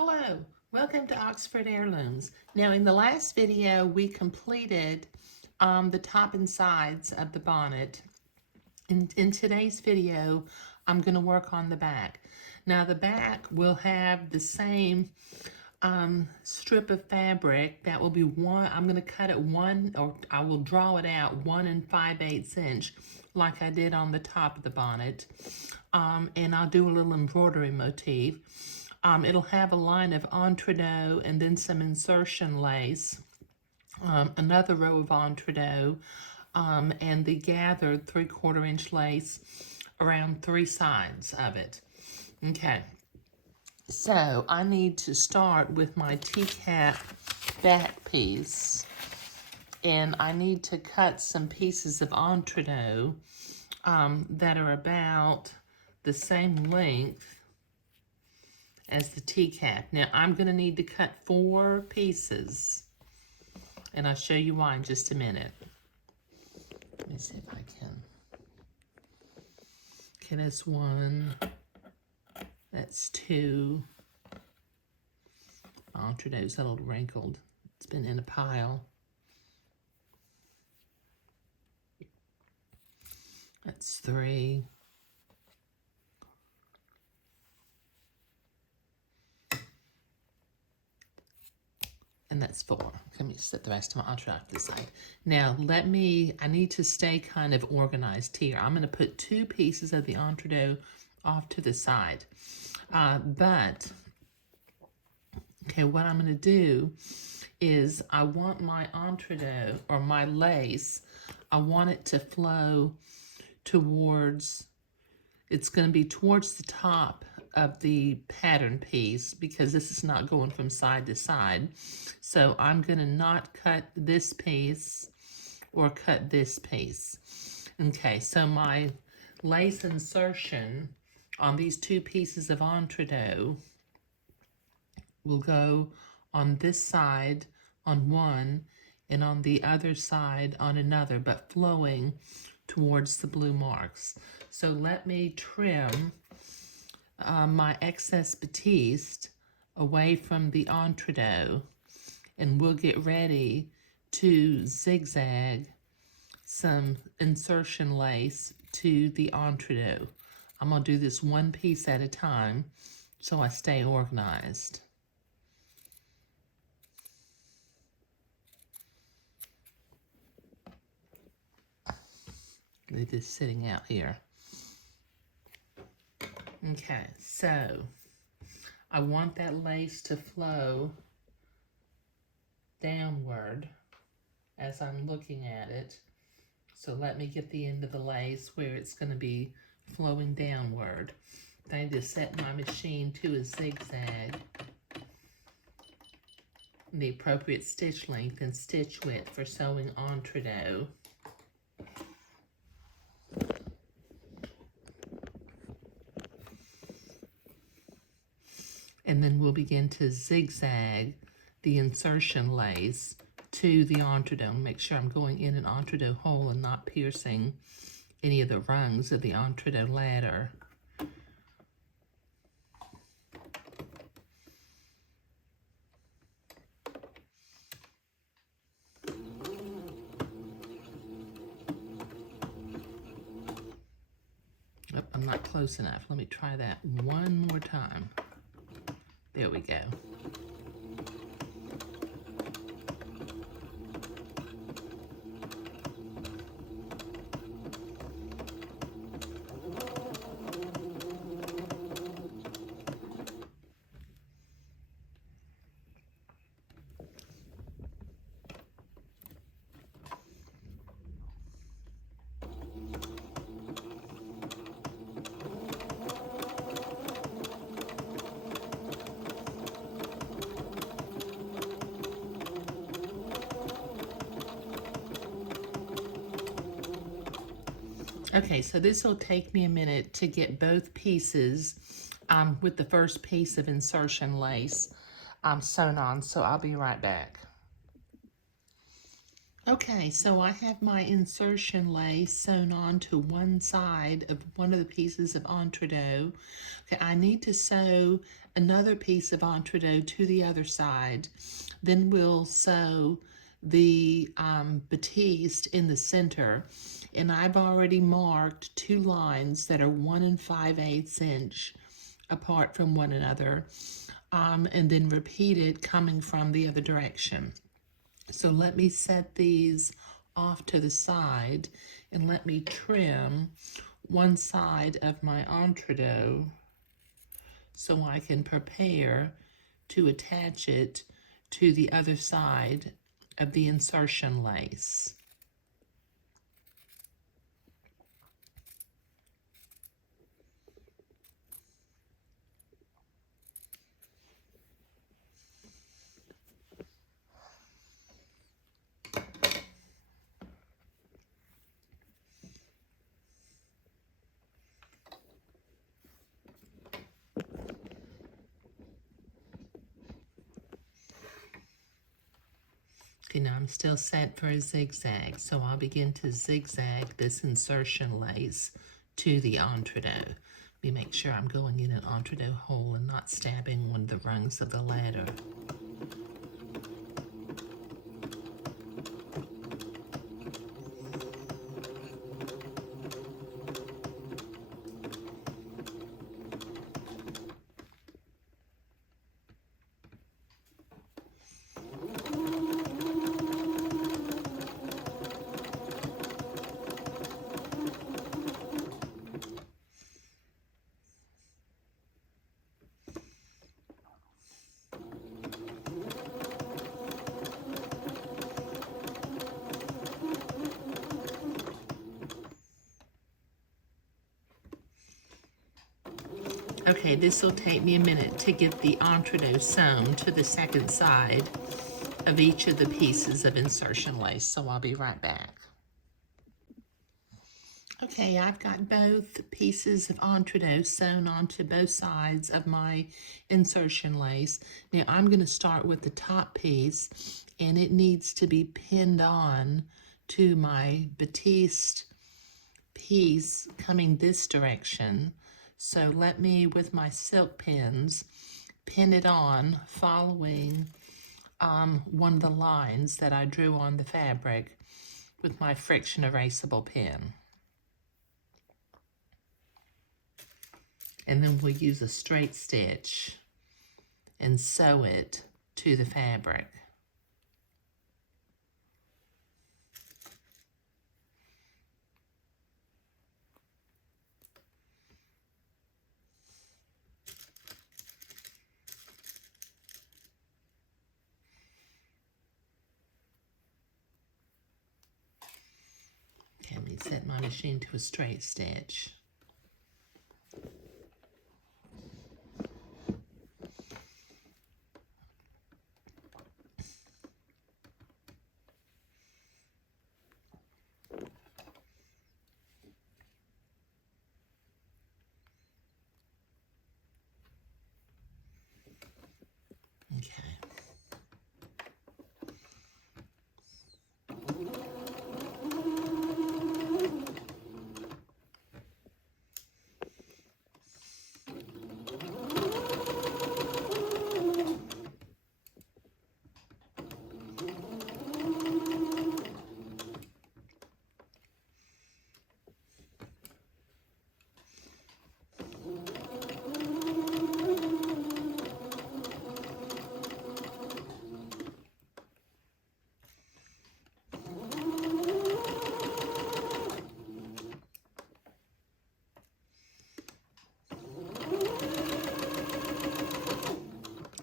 Hello, welcome to Oxford Heirlooms. Now in the last video we completed the top and sides of the bonnet. In today's video I'm going to work on the back. Now the back will have the same strip of fabric that will be I'm going to cut it I will draw it out 1 5/8 inch like I did on the top of the bonnet. And I'll do a little embroidery motif. It'll have a line of entredeux and then some insertion lace, another row of entredeux, and the gathered 3/4 inch lace around 3 sides of it. Okay, so I need to start with my teacup back piece, and I need to cut some pieces of entredeux that are about the same length as the teacup. Now I'm going to need to cut 4 pieces, and I'll show you why in just a minute. Let me see if I can. Okay, that's 1. That's 2. Entredeux's a little wrinkled. It's been in a pile. That's 3. And that's 4. Let me set the rest of my entredeux off this side. Now, I need to stay kind of organized here. I'm going to put 2 pieces of the entredeux off to the side. Okay, what I'm going to do is I want my entredeux, or my lace, I want it to flow towards, it's going to be towards the top of the pattern piece because this is not going from side to side. So I'm going to not cut this piece or cut this piece. Okay, so my lace insertion on these 2 pieces of entredeux will go on this side on one and on the other side on another, but flowing towards the blue marks. So let me trim my excess batiste away from the entredeux, and we'll get ready to zigzag some insertion lace to the entredeux. I'm going to do this 1 piece at a time so I stay organized. They're just sitting out here. Okay, so I want that lace to flow downward as I'm looking at it. So let me get the end of the lace where it's going to be flowing downward. Then I just set my machine to a zigzag, the appropriate stitch length and stitch width for sewing entredeux. And then we'll begin to zigzag the insertion lace to the entredeux. Make sure I'm going in an entredeux hole and not piercing any of the rungs of the entredeux ladder. Oh, I'm not close enough. Let me try that 1 more time. There we go. Okay, so this will take me a minute to get both pieces with the first piece of insertion lace sewn on, so I'll be right back. Okay, so I have my insertion lace sewn onto one side of one of the pieces of entredot. Okay, I need to sew another piece of entredot to the other side. Then we'll sew the batiste in the center. And I've already marked two lines that are 1 5/8 inch apart from one another, and then repeat it coming from the other direction. So let me set these off to the side and let me trim one side of my entredot so I can prepare to attach it to the other side of the insertion lace. Okay, now I'm still set for a zigzag, so I'll begin to zigzag this insertion lace to the entredot. Let me make sure I'm going in an entredot hole and not stabbing one of the rungs of the ladder. Okay, this will take me a minute to get the entredot sewn to the second side of each of the pieces of insertion lace, so I'll be right back. Okay, I've got both pieces of entredot sewn onto both sides of my insertion lace. Now I'm going to start with the top piece, and it needs to be pinned on to my batiste piece coming this direction. So let me, with my silk pins, pin it on following one of the lines that I drew on the fabric with my friction erasable pin. And then we'll use a straight stitch and sew it to the fabric. Okay, let me set my machine to a straight stitch. Okay.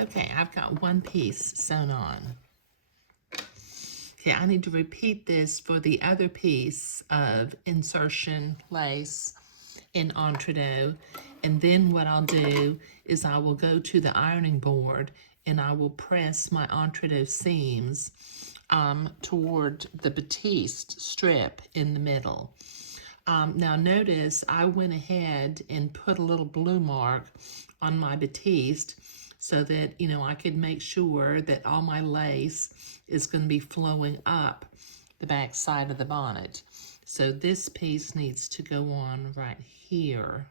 Okay, I've got one piece sewn on. Okay, I need to repeat this for the other piece of insertion lace in entredot. And then what I'll do is I will go to the ironing board and I will press my entredot seams toward the batiste strip in the middle. Now notice I went ahead and put a little blue mark on my batiste so that, I could make sure that all my lace is going to be flowing up the back side of the bonnet. So this piece needs to go on right here.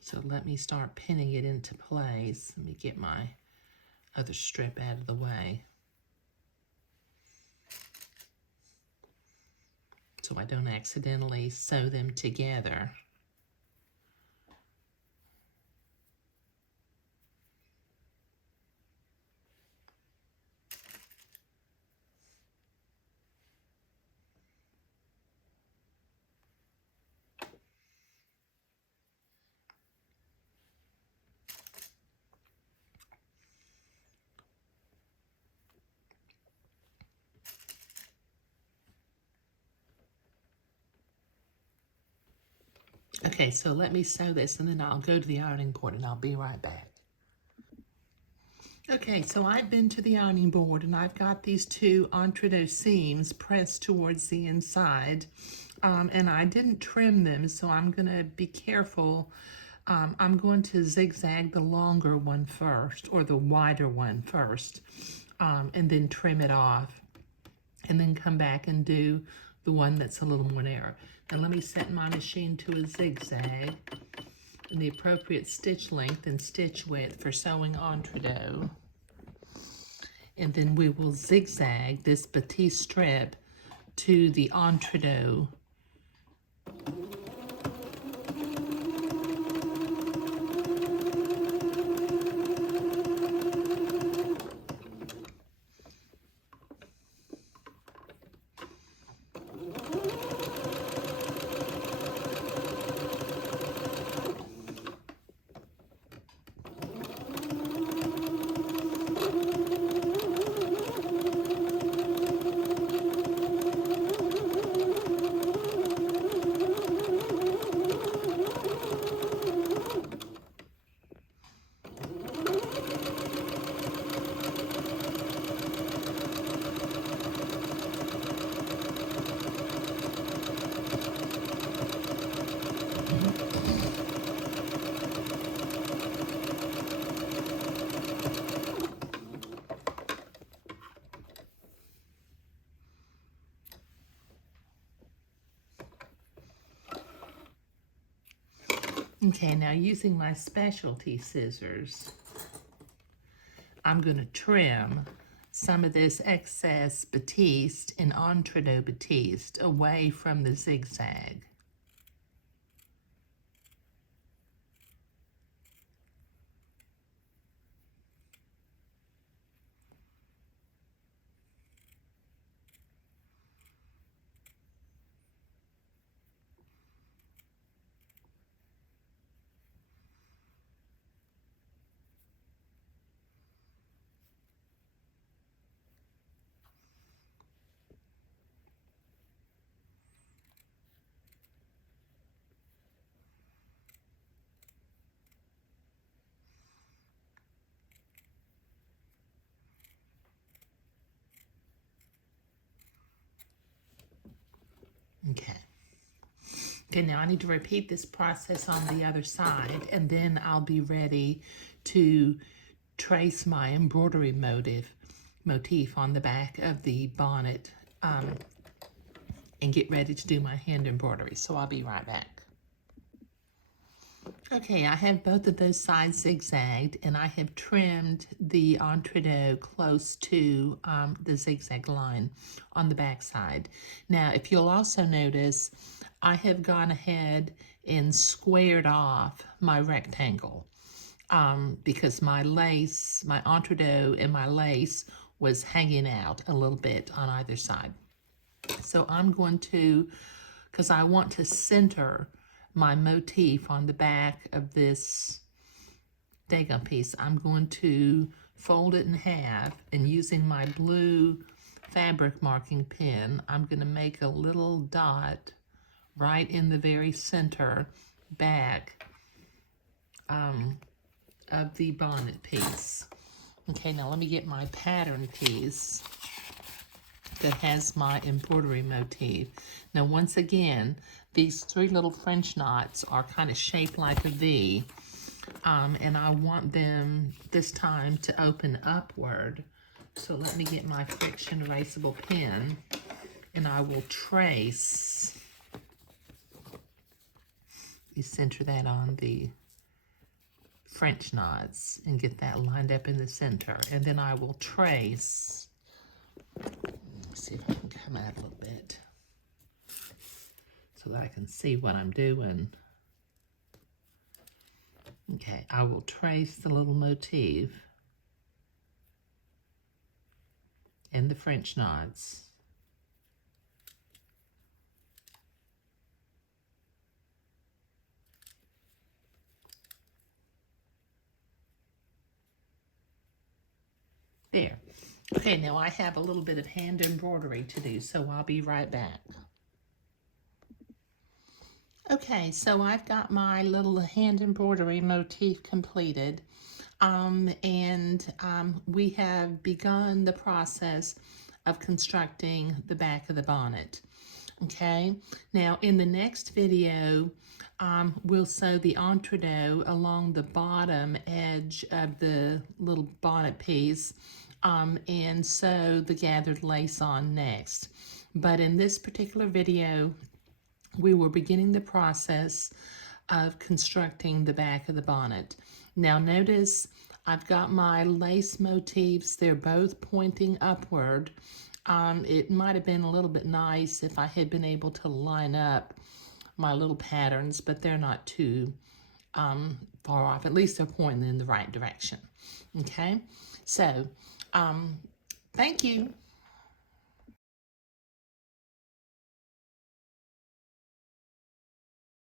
So let me start pinning it into place. Let me get my other strip out of the way, so I don't accidentally sew them together. Okay, so let me sew this and then I'll go to the ironing board and I'll be right back. Okay, so I've been to the ironing board and I've got these two entredeux seams pressed towards the inside, and I didn't trim them, so I'm going to be careful. I'm going to zigzag the longer one first, or the wider one first, and then trim it off, and then come back and do the one that's a little more narrow. Now let me set my machine to a zigzag and the appropriate stitch length and stitch width for sewing entredeux. And then we will zigzag this batiste strip to the entredeux. Okay, now using my specialty scissors, I'm going to trim some of this excess batiste and entredeux batiste away from the zigzag. Okay. Okay, now I need to repeat this process on the other side, and then I'll be ready to trace my embroidery motif on the back of the bonnet, and get ready to do my hand embroidery. So I'll be right back. Okay, I have both of those sides zigzagged, and I have trimmed the entredeux close to the zigzag line on the back side. Now, if you'll also notice, I have gone ahead and squared off my rectangle because my lace, my entredeux and my lace was hanging out a little bit on either side. So I'm going to, because I want to center my motif on the back of this dagon piece, I'm going to fold it in half, and using my blue fabric marking pen, I'm going to make a little dot right in the very center back of the bonnet piece. Okay, now let me get my pattern piece that has my embroidery motif. Now once again, these three little French knots are kind of shaped like a V, and I want them this time to open upward. So let me get my friction erasable pen, and I will trace. You center that on the French knots and get that lined up in the center. And then I will trace. Let's see if I can come out a little bit so that I can see what I'm doing. Okay, I will trace the little motif and the French knots. There. Okay, now I have a little bit of hand embroidery to do, so I'll be right back. Okay, so I've got my little hand embroidery motif completed, we have begun the process of constructing the back of the bonnet. Okay, now in the next video, we'll sew the entredot along the bottom edge of the little bonnet piece, and sew the gathered lace on next. But in this particular video, we were beginning the process of constructing the back of the bonnet. Now notice I've got my lace motifs. They're both pointing upward. It might have been a little bit nice if I had been able to line up my little patterns, but they're not too far off. At least they're pointing in the right direction. Okay, so thank you.